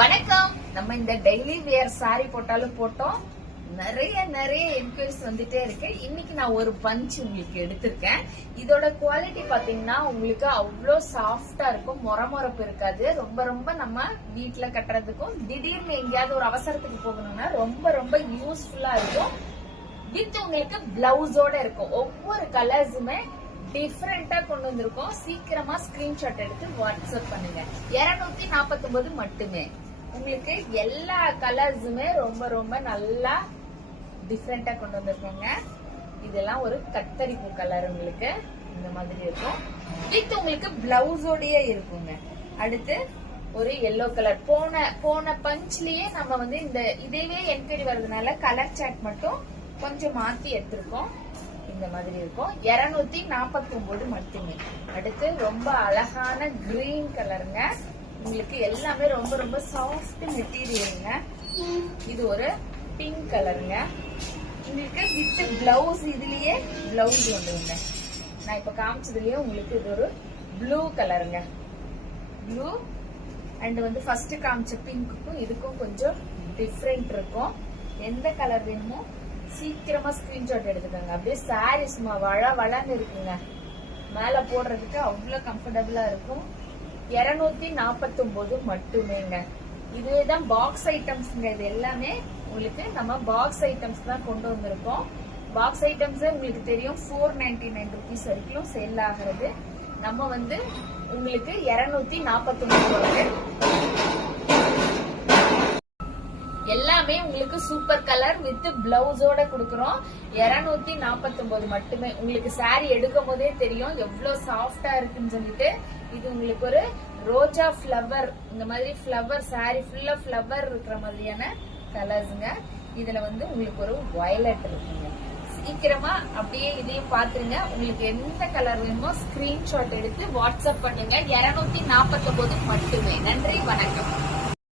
வணக்கம். நம்ம இந்த டெய்லி வேர் சாரி போட்டாலும் போட்டோம் நிறைய என்கொயரிஸ் வந்துட்டே இருக்கு. இன்னைக்கு நான் ஒரு பஞ்ச் உங்களுக்கு எடுத்திருக்கேன். இதோட குவாலிட்டி பாத்தீங்கன்னா உங்களுக்கு அவ்வளோ சாஃப்டா இருக்கும், மொரமொரப்பு இருக்காது. ரொம்ப நம்ம வீட்டுல கட்டுறதுக்கும் திடீர்னு எங்கேயாவது ஒரு அவசரத்துக்கு போகணும்னா ரொம்ப யூஸ்ஃபுல்லா இருக்கும். வித் உங்களுக்கு பிளவுஸோட இருக்கும். ஒவ்வொரு கலர்ஸுமே டிஃபரெண்டா கொண்டு வந்திருக்கோம். சீக்கிரமா ஸ்கிரீன்ஷாட் எடுத்து வாட்ஸ்அப் பண்ணுங்க. 249 மட்டுமே. உங்களுக்கு எல்லா கலர்ஸுமே ரொம்ப நல்லா டிஃபரெண்டா கொண்டு வந்திருக்கோங்க. இதெல்லாம் ஒரு கத்தரிப்பு கலர் உங்களுக்கு இந்த மாதிரி இருக்கும். வித் உங்களுக்கு பிளவுஸோடயே இருக்குங்க. அடுத்து ஒரு எல்லோ கலர். போன பஞ்ச்லயே நம்ம வந்து இந்த இதேவே என்கொயரி வர்றதுனால கலர் சாட் மட்டும் கொஞ்சம் மாத்தி எடுத்திருக்கோம். இந்த மாதிரி இருக்கும். 249 மட்டுமே. அடுத்து ரொம்ப அழகான கிரீன் கலருங்க. உங்களுக்கு எல்லாமே ரொம்ப சாஃப்ட் மெட்டீரியலுங்க. இது ஒரு பிங்க் கலருங்க. உங்களுக்கு வித் பிளவுஸ் இதுலயே பிளவுஸ் வந்துருங்க. நான் இப்ப காமிச்சதுலயே உங்களுக்கு இது ஒரு ப்ளூ கலருங்க. ப்ளூ அண்ட் வந்து ஃபர்ஸ்ட் காமிச்ச பிங்க்குக்கும் இதுக்கும் கொஞ்சம் டிஃபரெண்ட் இருக்கும். எந்த கலர் வேணுமோ சீக்கிரமா ஸ்கிரீன்ஷாட் எடுத்துக்கோங்க. அப்படியே சாரி சும்மா வளன்னு இருக்குங்க. மேல போடுறதுக்கு அவ்வளவு கம்ஃபர்டபுளா இருக்கும். 249 மட்டுமேங்க. இதுவேதான் பாக்ஸ் ஐட்டம்ஸ்ங்க. இது எல்லாமே உங்களுக்கு நம்ம பாக்ஸ் ஐட்டம்ஸ் தான் கொண்டு வந்திருக்கோம். பாக்ஸ் ஐட்டம்ஸ் உங்களுக்கு தெரியும் 499 rupees வரைக்கும் சேல் ஆகிறது. நம்ம வந்து உங்களுக்கு 249 எல்லாமே உங்களுக்கு சூப்பர் கலர் வித் பிளவுஸோட குடுக்கறோம். 249 மட்டுமே. உங்களுக்கு சாரி எடுக்கும் போதே தெரியும் எவ்வளவு சாஃப்டா இருக்குன்னு சொல்லிட்டு. இது உங்களுக்கு ஒரு ரோஜா ஃபிளவர், இந்த மாதிரி ஃபிளவர் சாரி ஃபுல்லா ஃபிளவர் இருக்கிற மாதிரியான கலர்ஸுங்க. இதுல வந்து உங்களுக்கு ஒரு வயலட் இருக்குங்க. சீக்கிரமா அப்படியே இதையும் பாத்துருங்க. உங்களுக்கு எந்த கலர் வேணுமோ ஸ்கிரீன்ஷாட் எடுத்து வாட்ஸ்அப் பண்ணுங்க. 249 மட்டுமே. நன்றி, வணக்கம்.